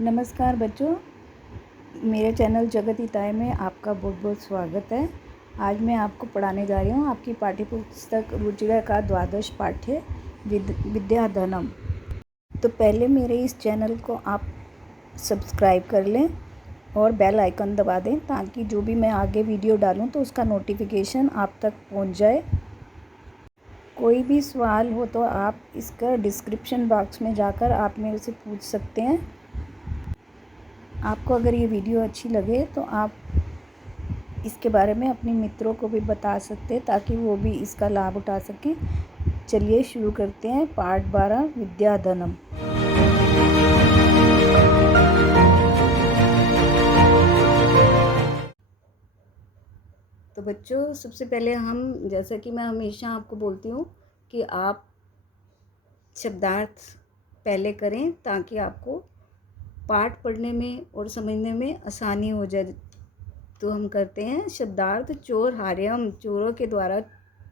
नमस्कार बच्चों, मेरे चैनल जगत हिताय में आपका बहुत बहुत स्वागत है। आज मैं आपको पढ़ाने जा रही हूँ आपकी पाठ्यपुस्तक रुचिरा का द्वादश पाठ्य विद्याधनम। तो पहले मेरे इस चैनल को आप सब्सक्राइब कर लें और बेल आइकन दबा दें ताकि जो भी मैं आगे वीडियो डालूँ तो उसका नोटिफिकेशन आप तक पहुँच जाए। कोई भी सवाल हो तो आप इसका डिस्क्रिप्शन बॉक्स में जाकर आप मेरे से पूछ सकते हैं। आपको अगर ये वीडियो अच्छी लगे तो आप इसके बारे में अपने मित्रों को भी बता सकते हैं ताकि वो भी इसका लाभ उठा सकें। चलिए शुरू करते हैं। पाठ 12 विद्याधनम। तो बच्चों, सबसे पहले हम, जैसा कि मैं हमेशा आपको बोलती हूँ कि आप शब्दार्थ पहले करें ताकि आपको पाठ पढ़ने में और समझने में आसानी हो जाए। तो हम करते हैं शब्दार्थ। चोर हार्यम, चोरों के द्वारा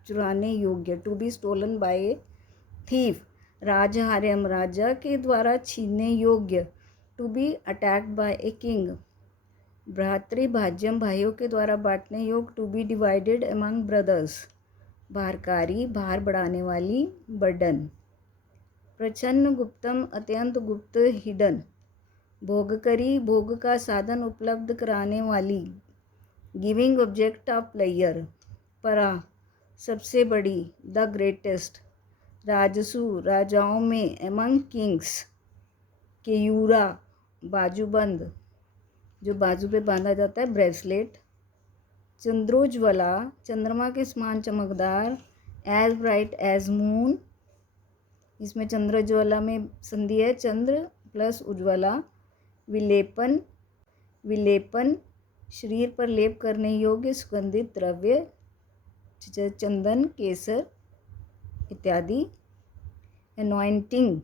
चुराने योग्य, to be stolen by thief. राजहार्यम, राजा के द्वारा छीनने योग्य, to be attacked by a king. भ्रातृभाज्यम, भाइयों के द्वारा बांटने योग्य, to be divided among brothers. भारकारी, भार बढ़ाने वाली, बर्डन। प्रच्छन्न गुप्तम, अत्यंत गुप्त, हिडन। भोगकरी, भोग का साधन उपलब्ध कराने वाली, गिविंग ऑब्जेक्ट ऑफ प्लेयर। परा, सबसे बड़ी, द ग्रेटेस्ट। राजसु, राजाओं में, एमंग किंग्स। केयूरा, बाजूबंद, जो बाजू पे बांधा जाता है, ब्रेसलेट। चंद्रोज्वला, चंद्रमा के समान चमकदार, एज ब्राइट एज मून। इसमें चंद्रोज्वला में संधि है, चंद्र प्लस उज्ज्वला। विलेपन, विलेपन, शरीर पर लेप करने योग्य सुगंधित द्रव्य, चंदन, केसर इत्यादि। एनॉइंटिंग,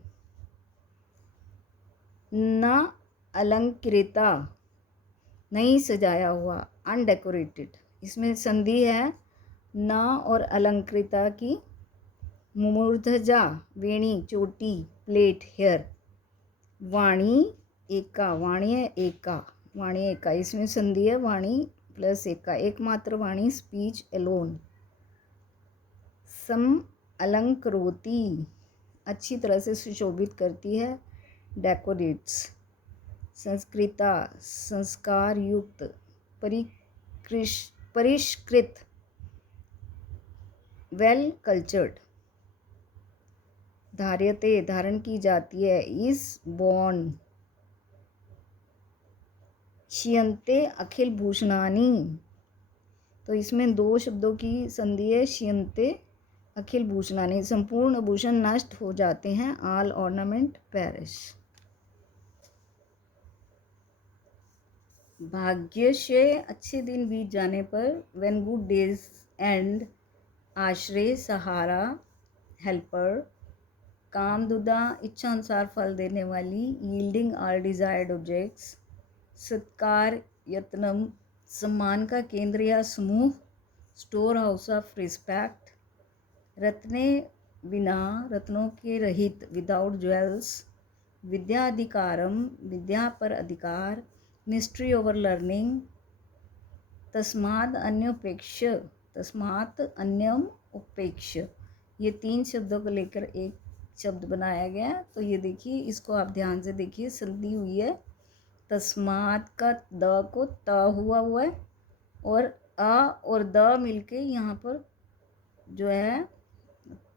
न अलंकृता, नहीं सजाया हुआ, अनडेकोरेटेड। इसमें संधि है न और अलंकृता की। मूर्धजा, वेणी, चोटी, प्लेट, हेयर। वाणी एका, वाण्य एका, वाणी एका, इसमें संधि है वाणी प्लस एका, एकमात्र वाणी, स्पीच एलोन। सम अलंकरोती, अच्छी तरह से सुशोभित करती है, डेकोरेट्स। संस्कृता, संस्कार युक्त, परिष्कृत, वेल कल्चर्ड। धार्यते, धारण की जाती है, इज बॉर्न। शियंते, अखिल भूषणानी, तो इसमें दो शब्दों की संधि है, शियंते अखिल भूषणानी, संपूर्ण भूषण नष्ट हो जाते हैं, ऑल ऑर्नामेंट पेरिश। भाग्य से, अच्छे दिन बीत जाने पर, व्हेन गुड डेज एंड, आश्रय, सहारा, हेल्पर। कामदुदा, इच्छा अनुसार फल देने वाली, यील्डिंग ऑल डिजायर्ड ऑब्जेक्ट्स। सत्कार, यत्नम, सम्मान का केंद्र या समूह, स्टोर हाउस ऑफ रिस्पेक्ट। रत्ने बिना, रत्नों के रहित, विदाउट ज्वेल्स। विद्या अधिकारम, विद्या पर अधिकार, मिस्ट्री ओवर लर्निंग। तस्माद अन्योपेक्ष, तस्मात अन्यम उपेक्ष, ये तीन शब्दों को लेकर एक शब्द बनाया गया। तो ये देखिए, इसको आप ध्यान से देखिए, संधि हुई है, तस्मात का द को त हुआ है और अ और द मिलके यहाँ पर जो है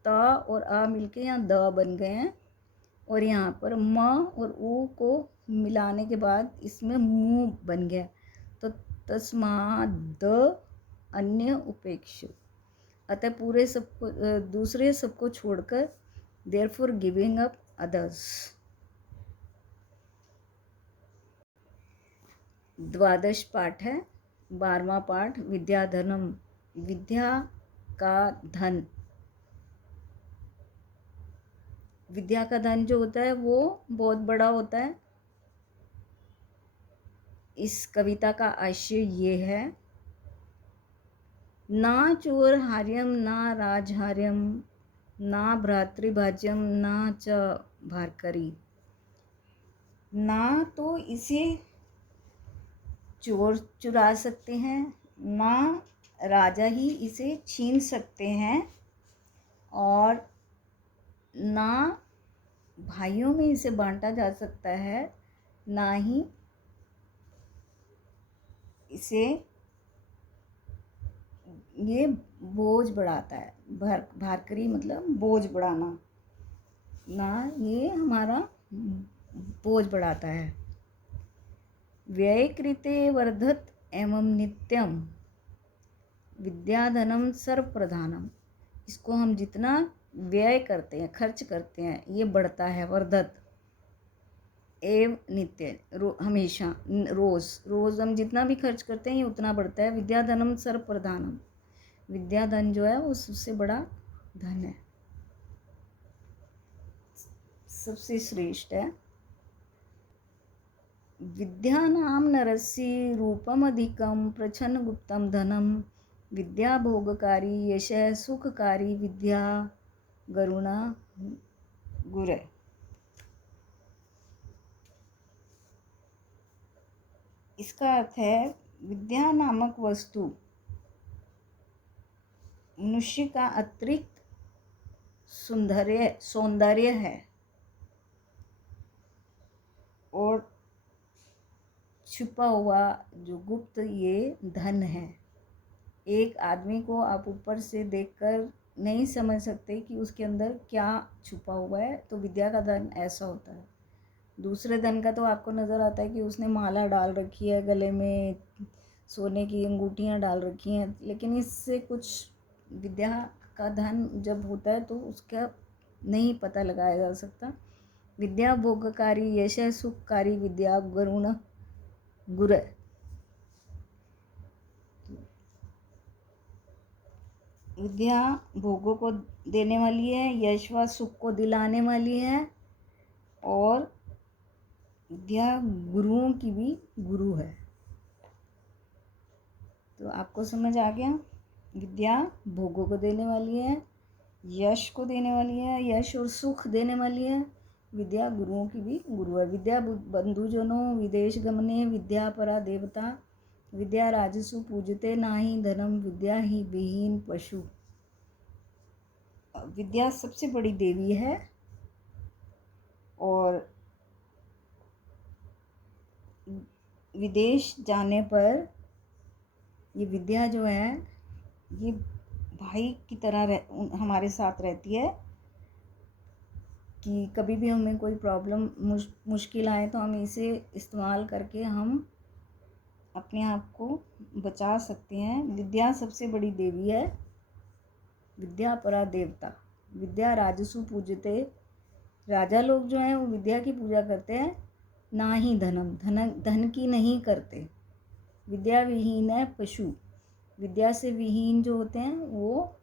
त और आ मिलके यहाँ द बन गए हैं, और यहाँ पर म और ऊ को मिलाने के बाद इसमें मुँह बन गया। तो तस्माद अन्य उपेक्ष, अतः पूरे सबको, दूसरे सबको छोड़कर, देयरफॉर गिविंग अप अदर्स। द्वादश पाठ है, 12वां पाठ विद्याधनम, विद्या का धन। विद्या का धन जो होता है वो बहुत बड़ा होता है। इस कविता का आशय ये है, ना चोर हार्यम, ना राजहार्यम, ना भ्रातृभाज्यम, ना च भारकरी। ना तो इसे चोर चुरा सकते हैं, ना राजा ही इसे छीन सकते हैं, और ना भाइयों में इसे बांटा जा सकता है, ना ही इसे ये बोझ बढ़ाता है। भारकरी मतलब बोझ बढ़ाना, ना ये हमारा बोझ बढ़ाता है। व्यय कृते वर्धत एवं नित्यम विद्याधनम सर्व प्रधानम। इसको हम जितना व्यय करते हैं, खर्च करते हैं, ये बढ़ता है। वर्धत एव नित्य, हमेशा, रोज़ हम जितना भी खर्च करते हैं ये उतना बढ़ता है। विद्याधनम सर्व प्रधानम, विद्याधन जो है वो सबसे बड़ा धन है, सबसे श्रेष्ठ है। विद्या नाम नरस्य रूपमधिकं प्रच्छन्नगुप्तं धनं, विद्या भोगकारी यशः सुखकारी विद्या गरुणा गुरै। इसका अर्थ है विद्या नामक वस्तु मनुष्य का अतिरिक्त सौंदर्य है, और छुपा हुआ जो गुप्त ये धन है। एक आदमी को आप ऊपर से देखकर नहीं समझ सकते कि उसके अंदर क्या छुपा हुआ है, तो विद्या का धन ऐसा होता है। दूसरे धन का तो आपको नज़र आता है कि उसने माला डाल रखी है, गले में सोने की अंगूठियाँ डाल रखी हैं, लेकिन इससे कुछ विद्या का धन जब होता है तो उसका नहीं पता लगाया जा सकता। विद्या भोगकारी यश सुखकारी विद्या गरुण गुर। विद्या भोगों को देने वाली है, यश व सुख को दिलाने वाली है, और विद्या गुरुओं की भी गुरु है। तो आपको समझ आ गया, विद्या भोगों को देने वाली है, यश को देने वाली है, यश और सुख देने वाली है, विद्या गुरुओं की भी गुरु है। विद्या बंधुजनों विदेश गमने विद्या परा देवता, विद्या राजसु पूजते नाही धनम विद्या ही विहीन पशु। विद्या सबसे बड़ी देवी है, और विदेश जाने पर ये विद्या जो है ये भाई की तरह हमारे साथ रहती है, कि कभी भी हमें कोई प्रॉब्लम मुश्किल आए तो हम इसे इस्तेमाल करके हम अपने आप को बचा सकते हैं। विद्या सबसे बड़ी देवी है, विद्या परा देवता। विद्या राजसु पूजते, राजा लोग जो हैं वो विद्या की पूजा करते हैं, ना ही धन की नहीं करते। विद्या विहीन है पशु, विद्या से विहीन जो होते हैं वो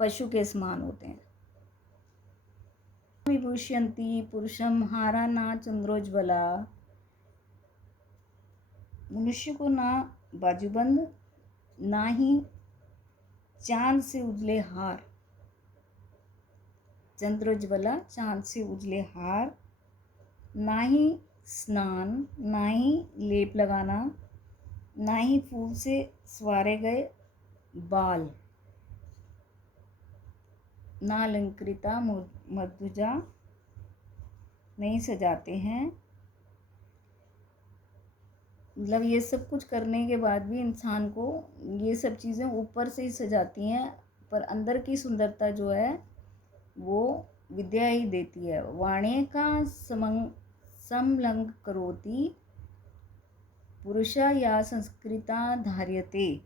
पशु के समान होते हैं। विभूषयन्ति पुरुषम हारा ना चंद्रोज्वला, मनुष्य को ना बाजूबंद, ना ही चांद से उजले हार, चंद्रोज्वला चांद से उजले हार, ना ही स्नान, ना ही लेप लगाना, ना ही फूल से संवारे गए बाल, ना अलंकृता मधुजा नहीं सजाते हैं। मतलब ये सब कुछ करने के बाद भी इंसान को ये सब चीज़ें ऊपर से ही सजाती हैं, पर अंदर की सुंदरता जो है वो विद्या ही देती है। वाणे का समलंग करोति पुरुषा या संस्कृता धार्यते,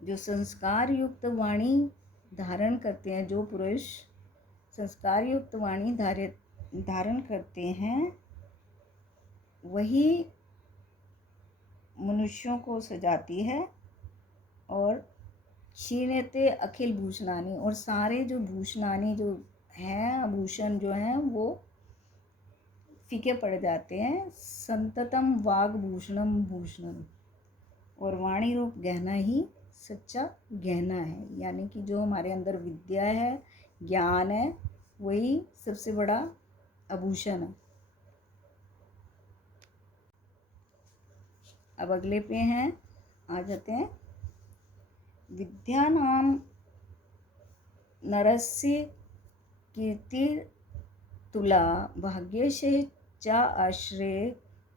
जो संस्कार युक्त वाणी धारण करते हैं, जो पुरुष संस्कार युक्त वाणी धारण करते हैं, वही मनुष्यों को सजाती है। और क्षीणते अखिल भूषणानि, और सारे जो भूषणानि जो हैं, आभूषण जो हैं वो फीके पड़ जाते हैं। संततम वाग भूषणम भूषणम, और वाणी रूप गहना ही सच्चा गहना है। यानी कि जो हमारे अंदर विद्या है, ज्ञान है, वही सबसे बड़ा आभूषण है। अब अगले पे हैं, आ जाते हैं। विद्या नाम नरस्य कीर्तिर्तुला भाग्यस्य च आश्रे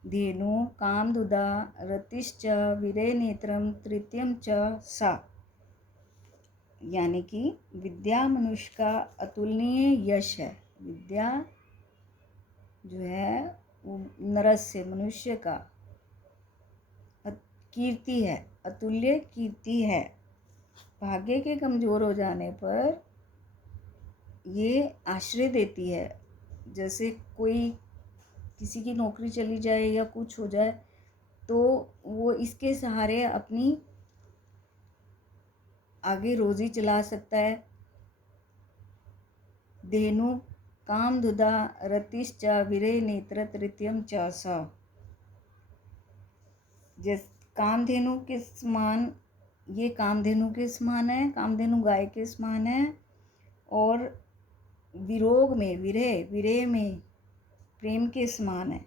धेनु कामदुदा रतिश्च वीरनेत्रम तृतीयम च सा। यानी कि विद्या मनुष्य का अतुलनीय यश है। विद्या जो है वो नरस्य मनुष्य का कीर्ति है, अतुल्य कीर्ति है। भाग्य के कमज़ोर हो जाने पर ये आश्रय देती है। जैसे कोई किसी की नौकरी चली जाए या कुछ हो जाए तो वो इसके सहारे अपनी आगे रोज़ी चला सकता है। धेनु कामधुदा रतिश्च वीरनेत्र तृतीयम च स। जिस कामधेनु के समान, ये कामधेनु के समान है, कामधेनु गाय के समान है। और विरोग में विरह में प्रेम के समान है।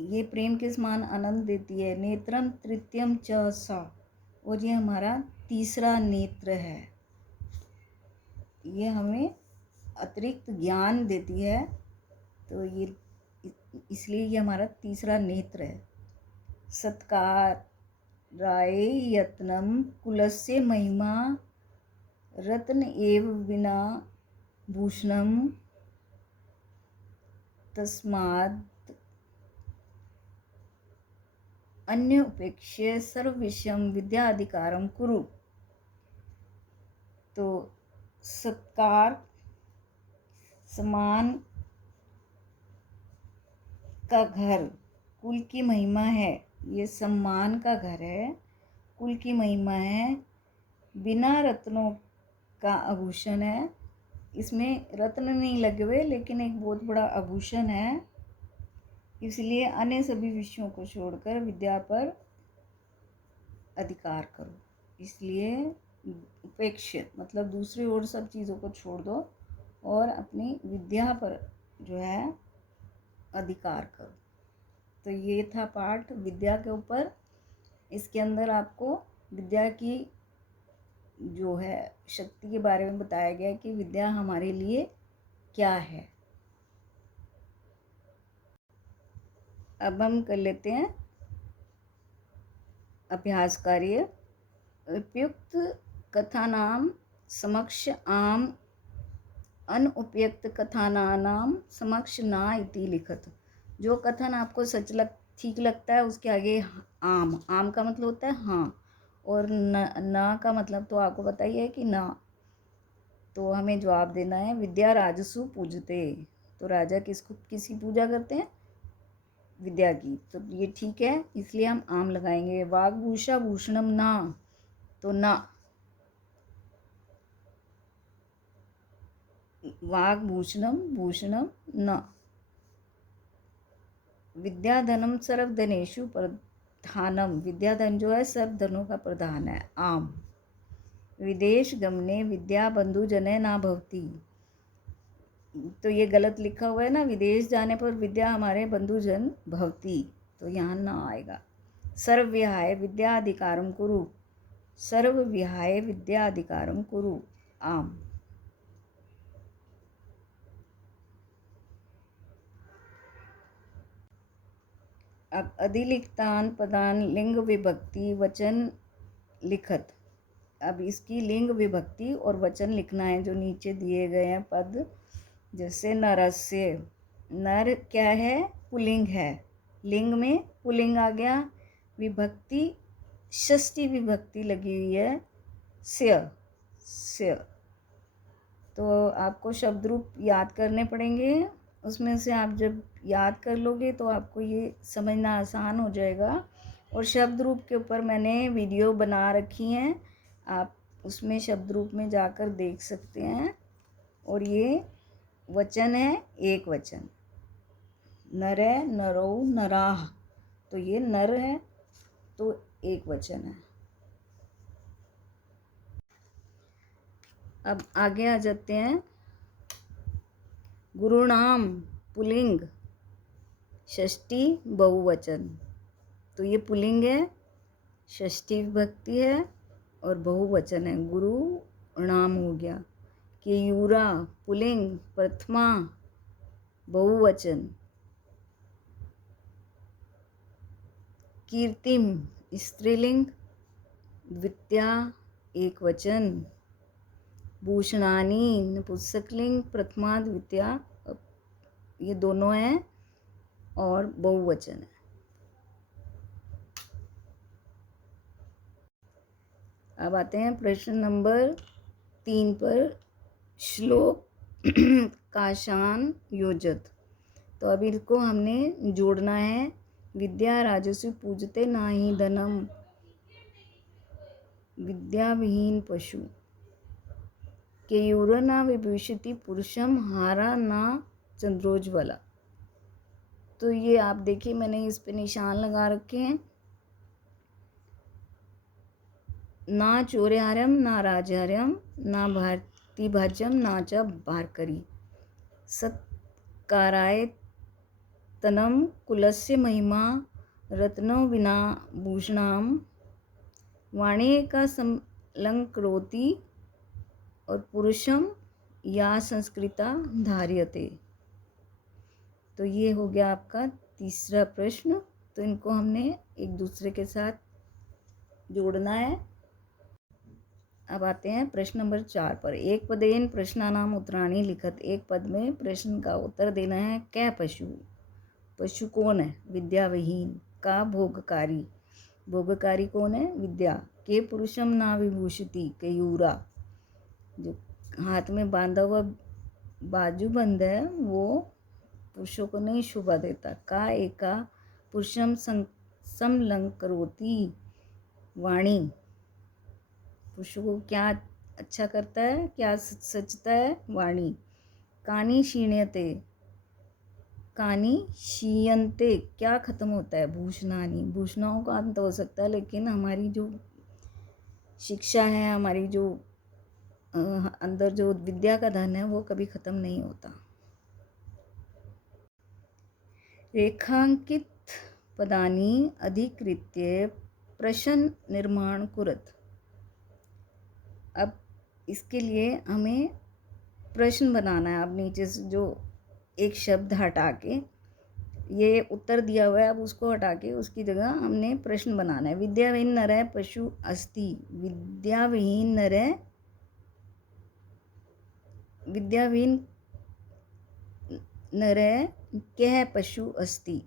ये प्रेम के समान आनंद देती है। नेत्रम तृतीयम च सा, और ये हमारा तीसरा नेत्र है। ये हमें अतिरिक्त ज्ञान देती है, तो ये इसलिए ये हमारा तीसरा नेत्र है। सत्कार राय यत्नम कुलस्य महिमा रत्न एव विना भूषणम तस्माद् अन्य उपेक्ष्य सर्वविषयम विद्याधिकारम कुरु। तो सत्कार, समान का घर कुल की महिमा है। ये सम्मान का घर है, कुल की महिमा है। बिना रत्नों का आभूषण है। इसमें रत्न नहीं लगे हुए, लेकिन एक बहुत बड़ा आभूषण है। इसलिए अन्य सभी विषयों को छोड़कर विद्या पर अधिकार करो। इसलिए उपेक्षित मतलब दूसरी ओर सब चीज़ों को छोड़ दो और अपनी विद्या पर जो है अधिकार करो। तो ये था पाठ विद्या के ऊपर। इसके अंदर आपको विद्या की जो है शक्ति के बारे में बताया गया कि विद्या हमारे लिए क्या है। अब हम कर लेते हैं अभ्यास कार्य। उपयुक्त कथानाम समक्ष आम अनुपयुक्त कथानाम समक्ष ना इति लिखत। जो कथन आपको ठीक लगता है उसके आगे आम का मतलब होता है हाँ, और ना का मतलब तो आपको पता ही है कि ना। तो हमें जवाब देना है। विद्या राजसु पूजते, तो राजा किसकी पूजा करते हैं? विद्या की। तो ये ठीक है, इसलिए हम आम लगाएंगे। वाग्भूषा भूषणम ना, तो ना। वाग्भूषणम भूषणम न। विद्याधनम सर्वधनेषु प्रधानम, विद्याधन जो है सर्व धनों का प्रधान है। आम। विदेश गमने विद्या बंधु जने ना भवती, तो ये गलत लिखा हुआ है ना। विदेश जाने पर विद्या हमारे बंधुजन भवती, तो यहाँ ना आएगा। सर्वविहाय विद्या अधिकारम कुरु, सर्वविहाय विद्या अधिकारम कुरु, आम। अब अधिलिखितान पदान लिंग विभक्ति वचन लिखत। अब इसकी लिंग विभक्ति और वचन लिखना है जो नीचे दिए गए हैं पद। जैसे नरस्य, नर क्या है? पुल्लिंग है। लिंग में पुल्लिंग आ गया। विभक्ति षष्ठी विभक्ति लगी हुई है, स्य। तो आपको शब्द रूप याद करने पड़ेंगे। उसमें से आप जब याद कर लोगे तो आपको ये समझना आसान हो जाएगा। और शब्द रूप के ऊपर मैंने वीडियो बना रखी हैं, आप उसमें शब्द रूप में जाकर देख सकते हैं। और ये वचन है, एक वचन। नर है, नरौ नराह, तो ये नर है तो एक वचन है। अब आगे आ जाते हैं। गुरुणाम पुल्लिंग, षष्ठी बहुवचन। तो ये पुल्लिंग है, षष्ठी विभक्ति है और बहुवचन है। गुरु नाम हो गया। केयूरा पुल्लिंग, प्रथमा बहुवचन। कीर्तिम स्त्रीलिंग, द्वितीया एक वचन। भूषणानी नपुंसकलिंग, प्रथमा द्वितीया ये दोनों हैं और बहुवचन है। अब आते हैं प्रश्न नंबर 3 पर। श्लोक काशान योजत। तो अभी इसको हमने जोड़ना है। विद्या राजस्व पूजते नाही धनम, विद्या विहीन पशु। केयूर न विभूषिति पुरुषम, हारा न चंद्रोज्वला। तो ये आप देखिए, मैंने इस पे निशान लगा रखे हैं। ना चौर्यार्यम ना राजहार्यम, ना भारती भाज्यम ना च भारकरी। सत्काराय तनम कुलस्य महिमा, रत्नो विना भूषणाम। वाणी का समलंकरोति, और पुरुषम या संस्कृता धार्यते। तो ये हो गया आपका तीसरा प्रश्न। तो इनको हमने एक दूसरे के साथ जोड़ना है। अब आते हैं प्रश्न नंबर 4 पर। एक पदेन प्रश्नानाम उत्तराणी लिखत। एक पद में प्रश्न का उत्तर देना है। कै पशु, पशु कौन है? विद्या विहीन। का भोगकारी, भोगकारी कौन है? विद्या। के पुरुषम ना विभूषिति, केयूरा। जो हाथ में बांधा हुआ बाजूबंद है वो पुरुषों को नहीं शोभा देता। का एका पुरुषम समलंकरोति, वाणी। पुरुषों को क्या अच्छा करता है, क्या सचता है? वाणी। कानी क्षीण्यते, कानी क्षीयन्ते, क्या खत्म होता है? भूषणानी, भूषणाओं का अंत हो सकता है, लेकिन हमारी जो शिक्षा है, हमारी जो अंदर जो विद्या का धन है वो कभी खत्म नहीं होता। रेखांकित पदानी अधिकृत्य प्रश्न निर्माण कुरत। अब इसके लिए हमें प्रश्न बनाना है। अब नीचे से जो एक शब्द हटा के, ये उत्तर दिया हुआ है, अब उसको हटा के उसकी जगह हमने प्रश्न बनाना है। विद्याविहीन नरः पशु अस्ति, विद्याविहीन नरः, विद्याविहीन नरः कः पशु अस्ति।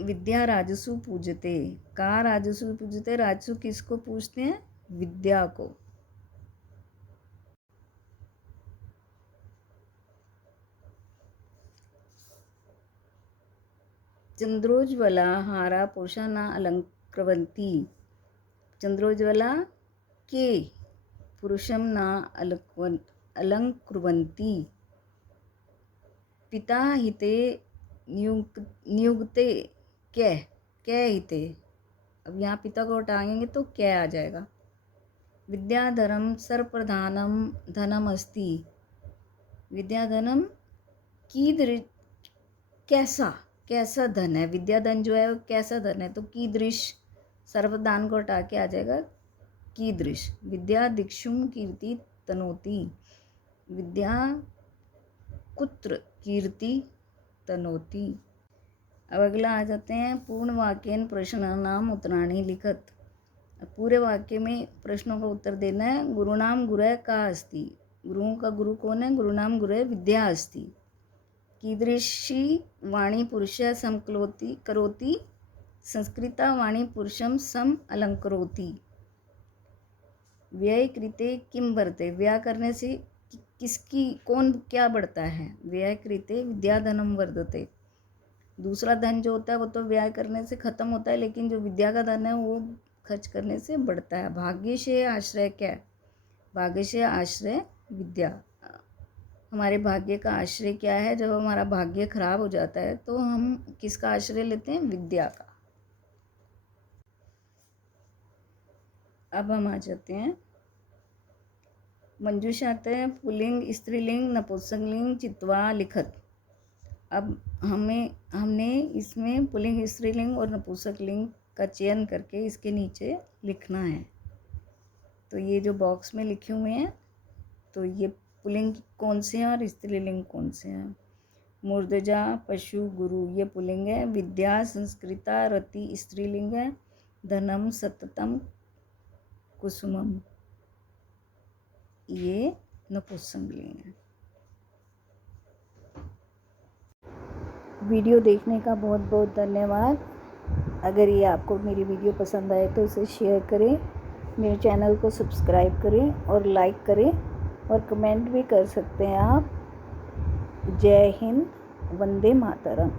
विद्या राजसु पूजते, का राजसु पूजते। राजसु किसको पूजते हैं? विद्या को। चंद्रोज्वला हारा पुरुषा न अलंकृवन्ति, चंद्रोज्वला के पुरुषम न अलंकृवन्ति। पिता हिते नियुक्ते कै, कै हिते। अब यहाँ पिता को हटाएंगे तो कै आ जाएगा। विद्याधरम सर्वप्रधानम धनम अस्ति, विद्याधनम कैसा, कैसा धन है? विद्याधन जो है वो कैसा धन है? तो कीदृश, सर्वदान को हटा के आ जाएगा कीदृश। विद्या दिक्षुम कीर्ति तनोति, विद्या कुत्र कीर्ति तनोति। अब अगला आ जाते हैं। पूर्ण वाक्यन प्रश्नानाम उत्तराणी लिखत। पूरे वाक्य में प्रश्नों का उत्तर देना है। गुरुनाम गुरः का अस्ति, गुरुओं का गुरु कौन है? गुरुनाम गुरः विद्या अस्ति। कीदृशी वाणी पुरुषः समकलोति करोति, संस्कृता वाणी पुरुषम सम अलंकरोति। व्यय कृते किम वर्ते, व्यय करने से किसकी कौन क्या बढ़ता है? व्यय कृते विद्याधनम वर्धते। दूसरा धन जो होता है वो तो व्यय करने से खत्म होता है, लेकिन जो विद्या का धन है वो खर्च करने से बढ़ता है। भाग्य से आश्रय क्या? भाग्य से आश्रय विद्या। हमारे भाग्य का आश्रय क्या है? जब हमारा भाग्य खराब हो जाता है तो हम किसका आश्रय लेते हैं? विद्या का। अब हम आ जाते हैं मंजूषा आते हैं। पुल्लिंग स्त्रीलिंग नपुंसकलिंग चित्वा लिखत। अब हमने इसमें पुल्लिंग, स्त्रीलिंग और नपुंसकलिंग का चयन करके इसके नीचे लिखना है। तो ये जो बॉक्स में लिखे हुए हैं, तो ये पुल्लिंग कौन से हैं और स्त्रीलिंग कौन से हैं। मूर्धजा, पशु, गुरु ये पुल्लिंग है। विद्या, संस्कृता, रति स्त्रीलिंग है। धनम, सततम, कुसुमम ये नपुंसकलिंग है। वीडियो देखने का बहुत बहुत धन्यवाद। अगर ये आपको मेरी वीडियो पसंद आए तो इसे शेयर करें, मेरे चैनल को सब्सक्राइब करें और लाइक करें, और कमेंट भी कर सकते हैं आप। जय हिंद, वंदे मातरम।